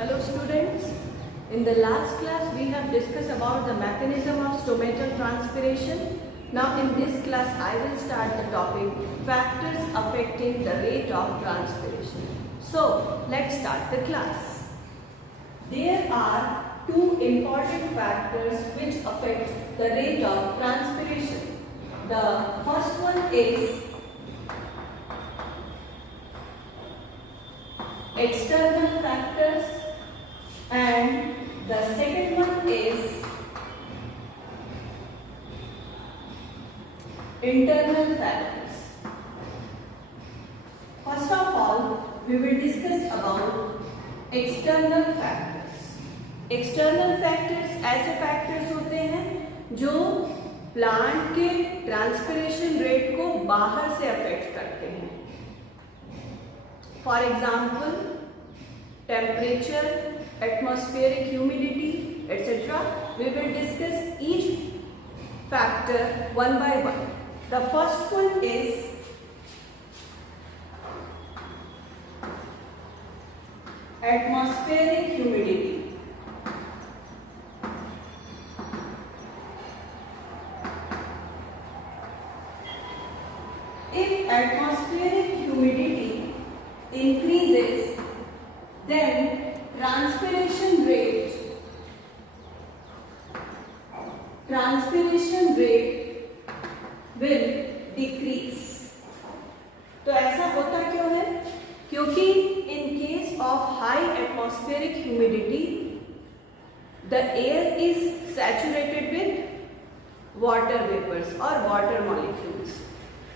Hello students, in the last class we have discussed about the mechanism of stomatal transpiration. Now in this class I will start the topic factors affecting the rate of transpiration. So let's start the class. There are two important factors which affect the rate of transpiration. The first one is external factors and the second one is internal factors. First of all, we will discuss about external factors. External factors ऐसे factors होते हैं जो प्लांट के transpiration rate को बाहर से अफेक्ट करते हैं. For example, temperature, atmospheric humidity, etc. We will discuss each factor one by one. The first one is atmospheric humidity. If atmospheric humidity increases, then transpiration rate will decrease. तो ऐसा होता क्यों है? क्योंकि in case of high atmospheric humidity, the air is saturated with water vapors or water molecules.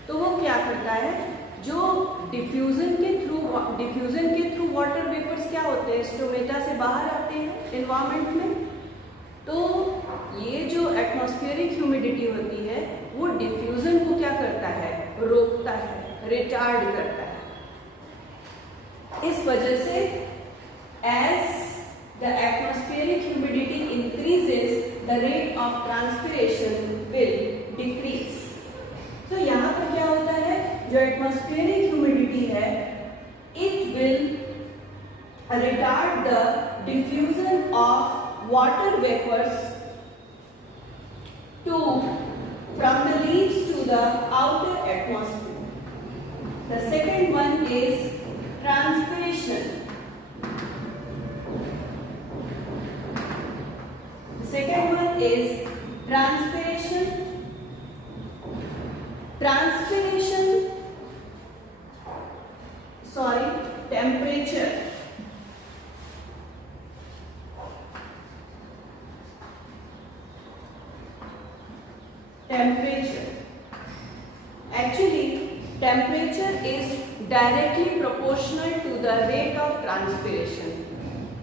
तो वो क्या करता है, जो डिफ्यूजन के थ्रू वाटर वेपर्स क्या होते हैं, स्टोमेटा से बाहर आते हैं एनवायरमेंट में. तो ये जो एटमॉस्फेरिक ह्यूमिडिटी होती है वो डिफ्यूजन को क्या करता है, रोकता है, रिटार्ड करता है. इस वजह से as the atmospheric humidity increases the rate of transpiration will decrease. तो यहाँ पर क्या होता है, जो एटमॉस्फेरिक ह्यूमिडिटी है it will retard the diffusion of water vapors from the leaves to the outer atmosphere. The second one is transpiration. The second one is transpiration. Temperature. Actually, temperature is directly proportional to the rate of transpiration.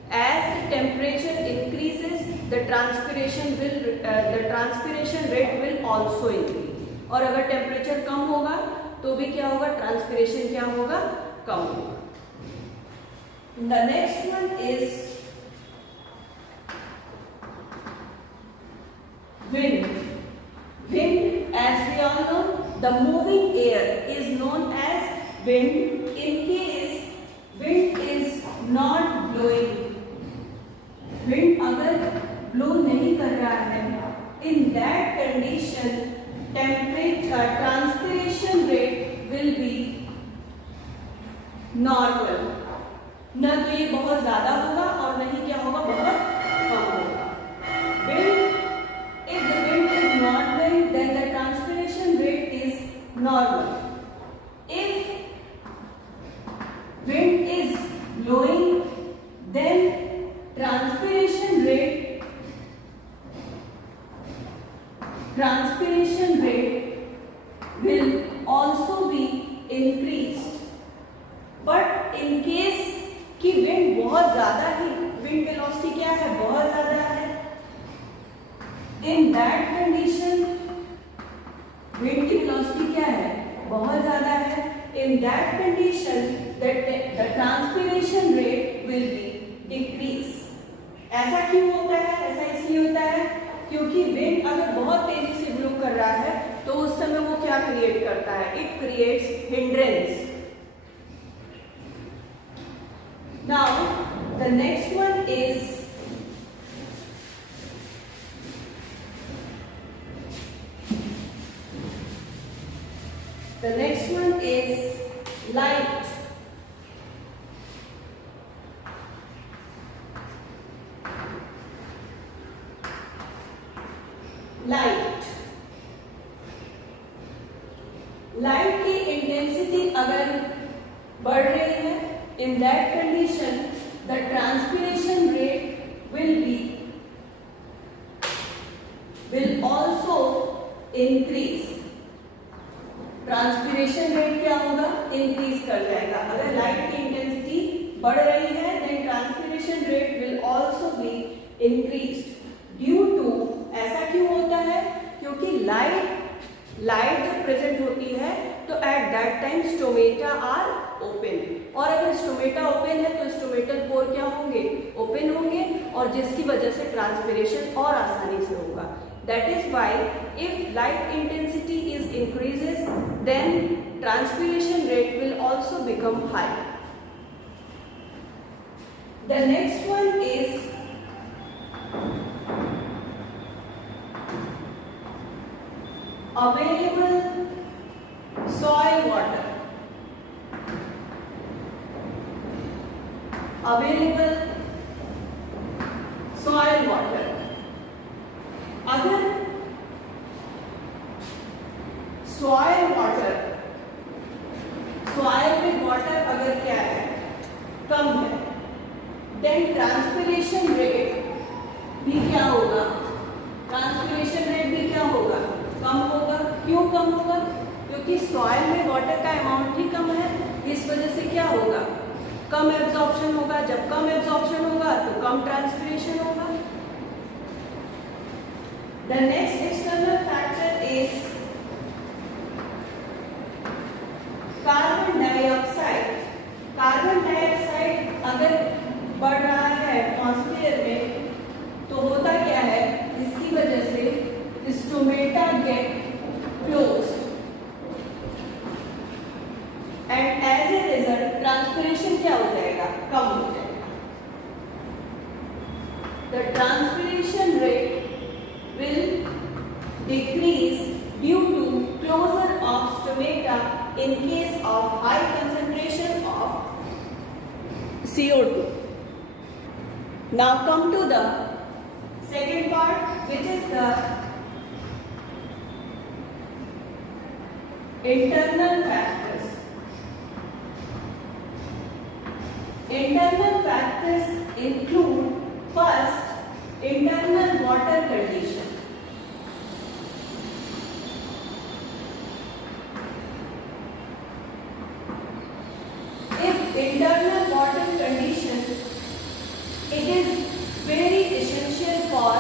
As the temperature increases, the transpiration rate will also increase. और अगर टेम्परेचर कम होगा तो भी क्या होगा, ट्रांसपिरेशन क्या होगा, कम होगा. The next one is wind. Wind, as we all know, the moving air is known as wind. In case wind is not blowing, wind अगर blow नहीं कर रहा है, in that condition transpiration rate will be normal. न तो ये बहुत ज्यादा होगा और न ही क्या होगा, बहुत कम होगा. If the wind is not blowing, then the transpiration rate is normal. If wind is blowing, then transpiration rate will also be increased. But in case कि wind बहुत ज्यादा है, wind velocity क्या है, बहुत ज्यादा है, in that condition wind की velocity क्या है, बहुत ज्यादा है. In that condition the transpiration rate will be decrease. ऐसा क्यों होता है? ऐसा इसलिए होता है क्योंकि wind अगर बहुत तेजी से ब्लो कर रहा है तो उस समय वो क्या क्रिएट करता है, it creates hindrance. Now The next one is light. Light की इंटेंसिटी अगर बढ़ रही है, in that condition the transpiration rate will also increase. Transpiration rate क्या होगा? इंक्रीज कर जाएगा। अगर लाइट की इंटेंसिटी बढ़ रही है then transpiration rate will also be increased due to. ऐसा क्यों होता है? क्योंकि लाइट जब प्रेजेंट होती है तो at that time stomata are open, और अगर स्टोमेटा ओपन है तो स्टोमेटल पोर क्या होंगे? ओपन होंगे, और जिसकी वजह से ट्रांसपिरेशन और आसानी से होगा। That is why if light intensity is increases then transpiration rate will also become high. The next one is available soil water. Available soil water. अगर soil में water अगर क्या है? कम है, then transpiration rate भी क्या होगा? ट्रांसपिरेशन रेट भी क्या होगा? कम होगा। क्यों कम होगा? क्योंकि सॉइल में वाटर का अमाउंट ही कम है, इस वजह से क्या होगा? कम एब्जॉर्प्शन होगा। जब कम एब्जॉर्प्शन होगा तो कम ट्रांसपिरेशन होगा। The next external factor is carbon dioxide. Carbon dioxide अगर बढ़ रहा है एटमॉस्फेयर में तो होता क्या है? इसकी वजह से stomata get closed and as a result transpiration क्या हो जाएगा? कम हो जाएगा। The transpiration rate will decrease due to closure of stomata in case of high concentration of CO2. Now come to the second part, which is the internal factors. Internal factors include first, internal water condition. If internal water condition, it is very essential for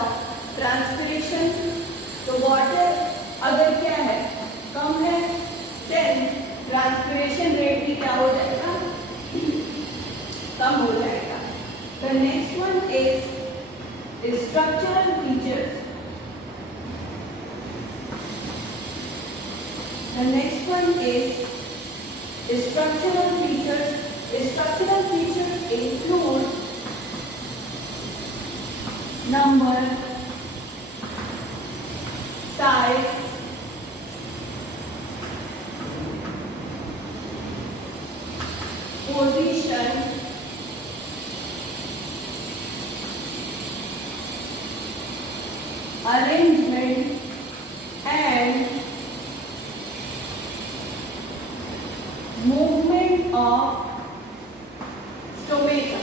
transpiration. तो water अगर क्या है? कम है, then transpiration rate भी क्या हो जाएगा? कम हो जाएगा। The next one is structural features. The next one is structural features. Structural features include number, size, position, arrangement and movement of stomata.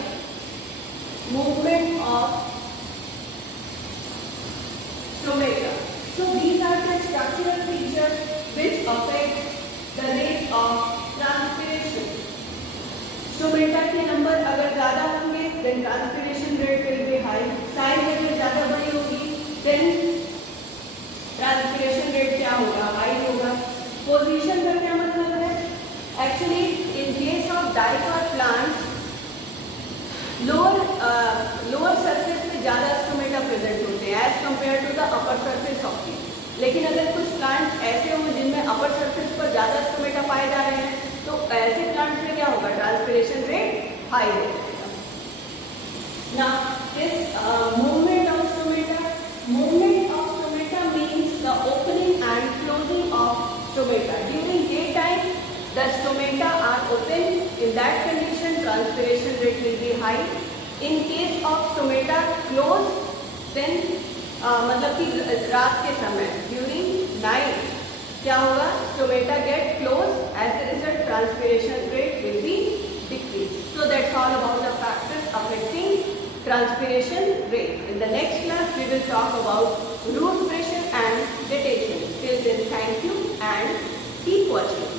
So these are the structural features which affect the rate of transpiration. Stomata के number अगर ज्यादा होंगे then transpiration rate will be high. Size अगर ज्यादा बड़ी होगी then transpiration rate क्या होगा? हाई होगा। पोजीशन का क्या मतलब है? Actually in case of dicot plants lower surface पे ज्यादा स्टोमेटा प्रेजेंट होते हैं as compare to the upper surface of the. लेकिन अगर कुछ प्लांट्स ऐसे हों जिनमें अपर सरफेस पर ज्यादा स्टोमेटा पाए जा रहे हैं तो ऐसे प्लांट्स में क्या होगा? ट्रांसपिरेशन रेट हाई हो जाएगा। Now this movement of stomata means the opening and closing of stomata. During daytime the stomata are open. In that condition transpiration rate will be high. In case of stomata close, then मतलब कि रात के समय during night क्या होगा, stomata get closed. As a result transpiration rate will be decreased. So that's all about the factors affecting transpiration rate. In the next class we will talk about root pressure and detention. Till then, thank you and keep watching.